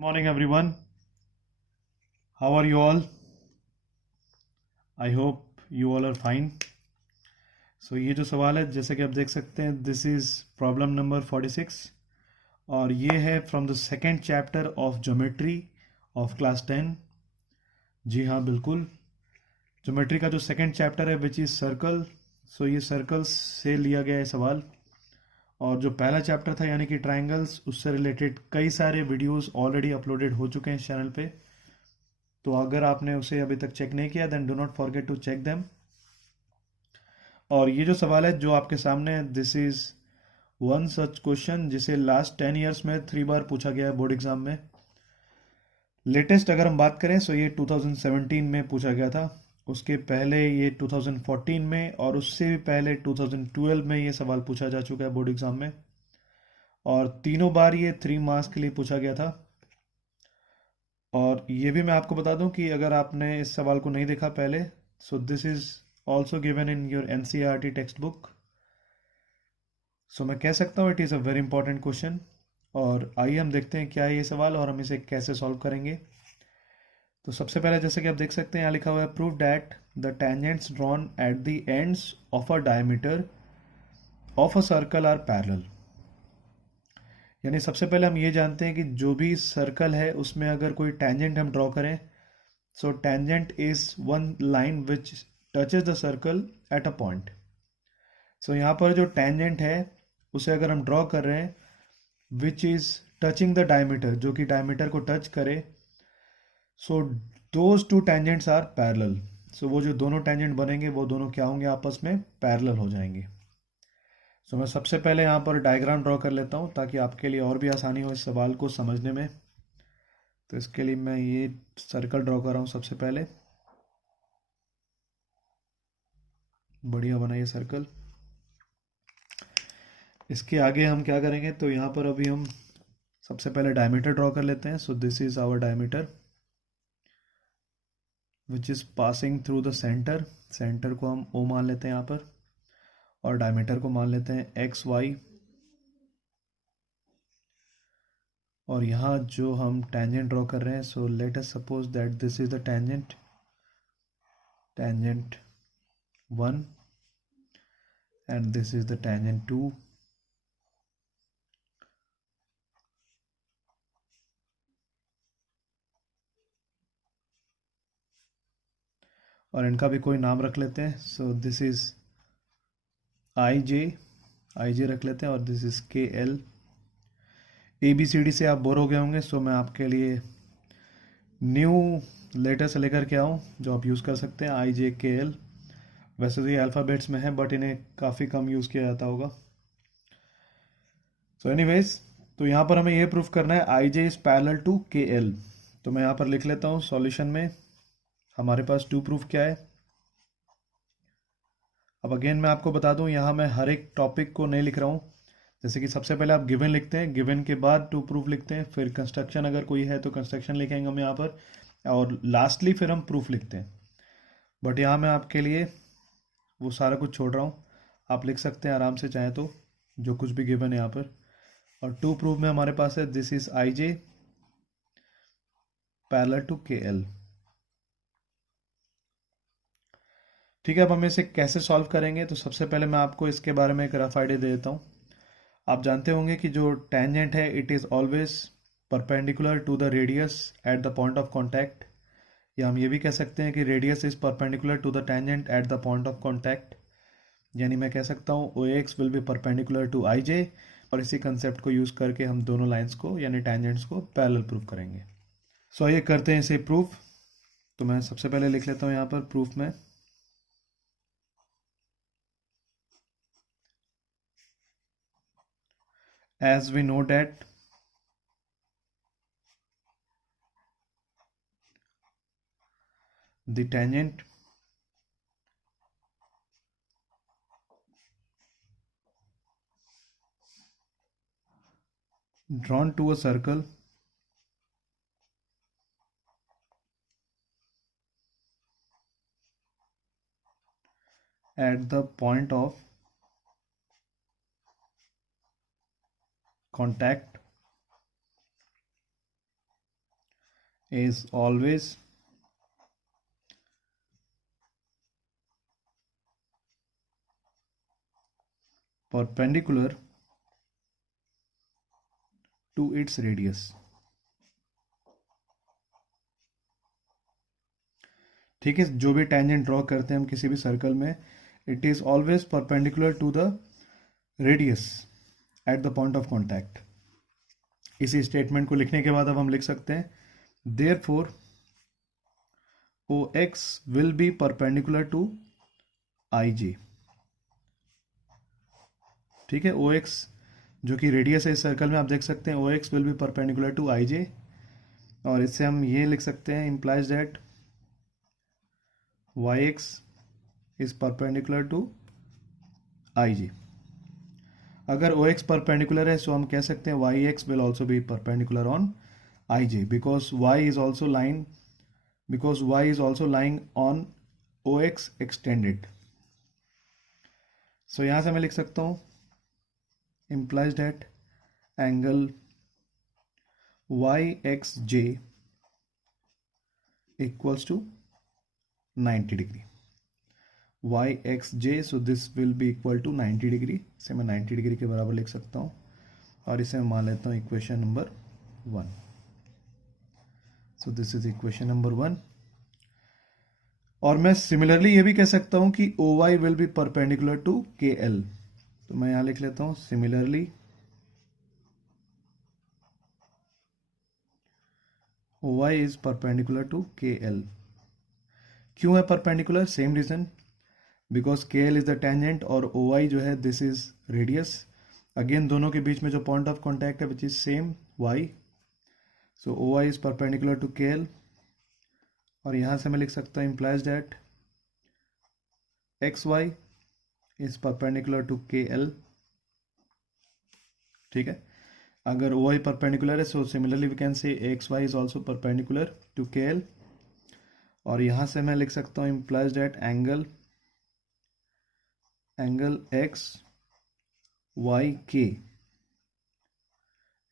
Morning everyone. How are you all? I hope you all are fine. So ये जो सवाल है जैसे कि आप देख सकते हैं दिस इज प्रॉब्लम नंबर 46 और ये है from the second chapter of geometry of class 10। जी हाँ बिल्कुल, ज्योमेट्री का जो सेकेंड चैप्टर है विच इज सर्कल। सो ये सर्कल्स से लिया गया है सवाल। और जो पहला चैप्टर था यानी कि ट्राइंगल्स, उससे रिलेटेड कई सारे वीडियोस ऑलरेडी अपलोडेड हो चुके हैं इस चैनल पे। तो अगर आपने उसे अभी तक चेक नहीं किया then do not forget to check them. और ये जो सवाल है जो आपके सामने है this is one such question जिसे लास्ट 10 ईयर्स में 3 बार पूछा गया है बोर्ड एग्जाम में। लेटेस्ट अगर हम बात करें सो ये 2017 में पूछा गया था, उसके पहले ये 2014 में, और उससे भी पहले 2012 में ये सवाल पूछा जा चुका है बोर्ड एग्जाम में। और तीनों बार ये 3 मार्क्स के लिए पूछा गया था। और ये भी मैं आपको बता दूं कि अगर आपने इस सवाल को नहीं देखा पहले, so this is also given in your NCERT text book. So मैं कह सकता हूँ it is a very important question. और आइए हम देखते हैं क्या है ये सवाल और हम इसे कैसे सॉल्व करेंगे। तो सबसे पहले जैसे कि आप देख सकते हैं यहाँ लिखा हुआ है prove that the tangents drawn at the ends of a diameter of a circle are parallel. यानी सबसे पहले हम ये जानते हैं कि जो भी सर्कल है उसमें अगर कोई टेंजेंट हम ड्रॉ करें, so tangent is one line which touches the circle at a point. So यहाँ पर जो टेंजेंट है उसे अगर हम ड्रॉ कर रहे हैं which is touching the diameter, जो कि डायमीटर को टच करे, so those two tangents are parallel. So वो जो दोनों टेंजेंट बनेंगे वो दोनों क्या होंगे, आपस में पैरेलल हो जाएंगे। सो मैं सबसे पहले यहाँ पर डायग्राम ड्रॉ कर लेता हूँ ताकि आपके लिए और भी आसानी हो इस सवाल को समझने में। तो इसके लिए मैं ये सर्कल ड्रॉ कर रहा हूँ सबसे पहले। बढ़िया बना ये सर्कल। इसके आगे हम क्या करेंगे, तो यहाँ पर अभी हम सबसे पहले डायमीटर ड्रॉ कर लेते हैं। So this is our diameter which is passing through the centre. Centre को हम ओ मान लेते हैं यहाँ पर, और डायमीटर को मान लेते हैं एक्स वाई। और यहाँ जो हम टेंजेंट ड्रॉ कर रहे हैं, so let us suppose that this is the tangent, tangent 1 and this is the tangent 2। और इनका भी कोई नाम रख लेते हैं। सो दिस इज आई जे, आई जे रख लेते हैं, और this is K L. A B C D से आप बोर हो गए होंगे, सो मैं आपके लिए न्यू लेटर से लेकर के आऊँ जो आप यूज़ कर सकते हैं, आई जे के एल। वैसे तो ये अल्फ़ाबेट्स में है बट इन्हें काफ़ी कम यूज़ किया जाता होगा। सो एनीवेज, तो यहाँ पर हमें ये प्रूफ करना है आई जे is parallel to K L. तो मैं यहाँ पर लिख लेता हूँ सॉल्यूशन में हमारे पास टू प्रूफ क्या है। अब अगेन मैं आपको बता दूं यहाँ मैं हर एक टॉपिक को नहीं लिख रहा हूँ। जैसे कि सबसे पहले आप गिवन लिखते हैं, गिवन के बाद टू प्रूफ लिखते हैं, फिर कंस्ट्रक्शन अगर कोई है तो कंस्ट्रक्शन लिखेंगे हम यहाँ पर, और लास्टली फिर हम प्रूफ लिखते हैं। बट यहाँ मैं आपके लिए वो सारा कुछ छोड़ रहा हूँ, आप लिख सकते हैं आराम से चाहे तो जो कुछ भी गिवन है यहाँ पर। और टू प्रूफ में हमारे पास है this is I J parallel to K L. ठीक है, अब हम इसे कैसे सॉल्व करेंगे, तो सबसे पहले मैं आपको इसके बारे में एक रफ आइडिया दे देता हूँ। आप जानते होंगे कि जो टेंजेंट है it is always perpendicular to the radius at the point of contact. या हम ये भी कह सकते हैं कि radius is perpendicular to the tangent at the point of contact. यानी मैं कह सकता हूँ O X will be perpendicular to I J, और इसी कंसेप्ट को यूज़ करके हम दोनों लाइंस को यानी टेंजेंट्स को पैरेलल प्रूफ करेंगे। सो आइए करते हैं इसे प्रूफ। तो मैं सबसे पहले लिख लेता हूँ यहाँ पर प्रूफ में as we know that the tangent drawn to a circle at the point of contact is always perpendicular to its radius. ठीक है, जो भी टेंजेंट ड्रॉ करते हैं हम किसी भी सर्कल में, it is always perpendicular to the radius at the point of contact. इसी स्टेटमेंट को लिखने के बाद अब हम लिख सकते हैं therefore OX will be perpendicular to IJ। ठीक है, OX जो कि रेडियस है इस सर्कल में, आप देख सकते हैं OX will be perpendicular to IJ, और इससे हम ये लिख सकते हैं implies that YX is perpendicular to IJ। अगर OX परपेंडिकुलर है सो हम कह सकते हैं YX will also be perpendicular on IJ because Y is also lying on OX extended। सो यहां से मैं लिख सकता हूं implies that angle YXJ equals to 90 degree। YXJ, so this will be equal to 90 degree। इसे मैं 90 डिग्री के बराबर लिख सकता हूँ, और इसे मैं मान लेता हूँ equation number 1। So this is equation number 1। और मैं सिमिलरली ये भी कह सकता हूँ कि OY will be perpendicular to KL। तो मैं यहाँ लिख लेता हूँ similarly OY is perpendicular to KL। क्यों है perpendicular? Same reason, because KL is the tangent और OY जो है दिस इज रेडियस। अगेन दोनों के बीच में जो पॉइंट ऑफ कॉन्टैक्ट है which is same Y, so OY is perpendicular to KL। और यहां से मैं लिख सकता हूं implies that XY is perpendicular to KL। ठीक है, अगर OY परपेंडिकुलर है so similarly we can say XY is also perpendicular to KL। और यहां से मैं लिख सकता हूं implies that angle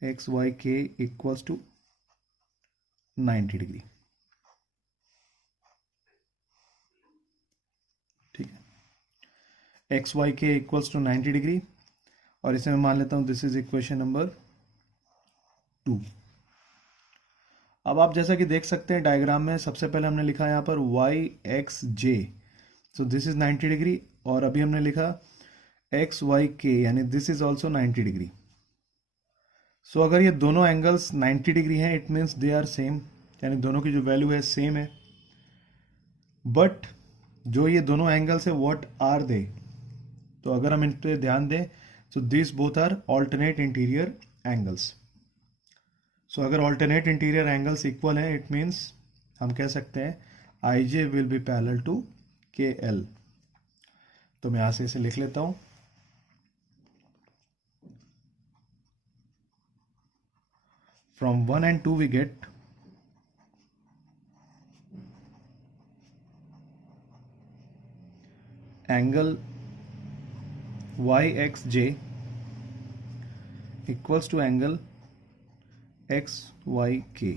XYK equals to 90 degree. ठीक है, XYK इक्वल्स टू 90 डिग्री, और इसे मैं मान लेता हूं दिस इज इक्वेशन नंबर 2। अब आप जैसा कि देख सकते हैं डायग्राम में सबसे पहले हमने लिखा यहाँ पर YXJ, so this is 90 degree, और अभी हमने लिखा XYK यानी दिस इज ऑल्सो 90 डिग्री। सो अगर ये दोनों एंगल्स 90 डिग्री हैं it means they are same, यानी दोनों की जो वैल्यू है सेम है। बट जो ये दोनों एंगल्स है व्हाट आर दे? तो अगर हम इन पे ध्यान दें so this both are alternate interior angles. So अगर ऑल्टरनेट इंटीरियर एंगल्स इक्वल हैं इट मीन्स हम कह सकते हैं IJ will be parallel to KL। तो मैं यहां से इसे लिख लेता हूं from 1 and 2 we get angle YXJ equals to angle XYK।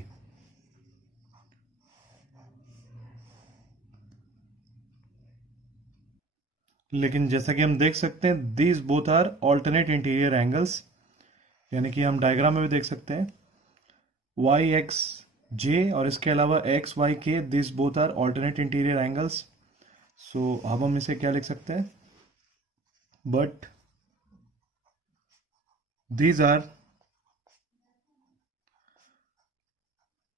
लेकिन जैसा कि हम देख सकते हैं these both are alternate interior angles, यानी कि हम डायग्राम में भी देख सकते हैं YXJ और इसके अलावा XYK this both are alternate interior angles. So अब हम इसे क्या लिख सकते हैं? But these are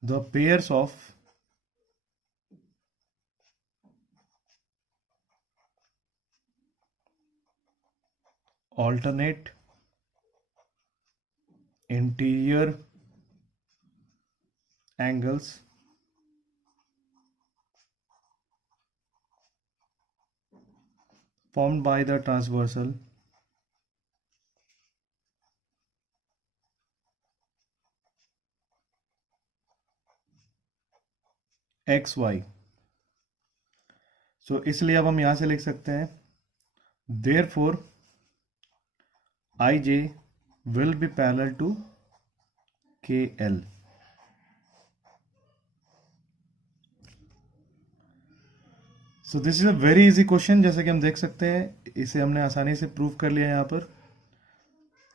the pairs of alternate interior angles formed by the transversal XY। सो इसलिए अब हम यहां से लिख सकते हैं therefore IJ will be parallel to KL। So this is a very easy question, जैसे कि हम देख सकते हैं इसे हमने आसानी से प्रूव कर लिया यहाँ पर,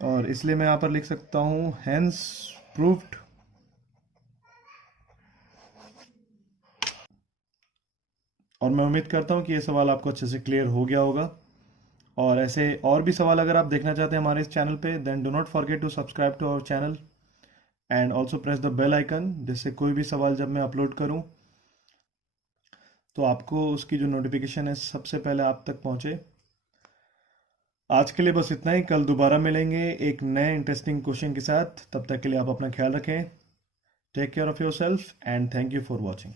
और इसलिए मैं यहाँ पर लिख सकता हूँ हेंस प्रूव्ड। और मैं उम्मीद करता हूँ कि ये सवाल आपको अच्छे से क्लियर हो गया होगा। और ऐसे और भी सवाल अगर आप देखना चाहते हैं हमारे इस चैनल पे, then do not forget to subscribe to our channel and also press the bell icon, जिससे कोई भी सवाल जब मैं अपलोड करूँ तो आपको उसकी जो नोटिफिकेशन है सबसे पहले आप तक पहुँचे। आज के लिए बस इतना ही, कल दोबारा मिलेंगे एक नए इंटरेस्टिंग क्वेश्चन के साथ। तब तक के लिए आप अपना ख्याल रखें। Take care of yourself and thank you for watching.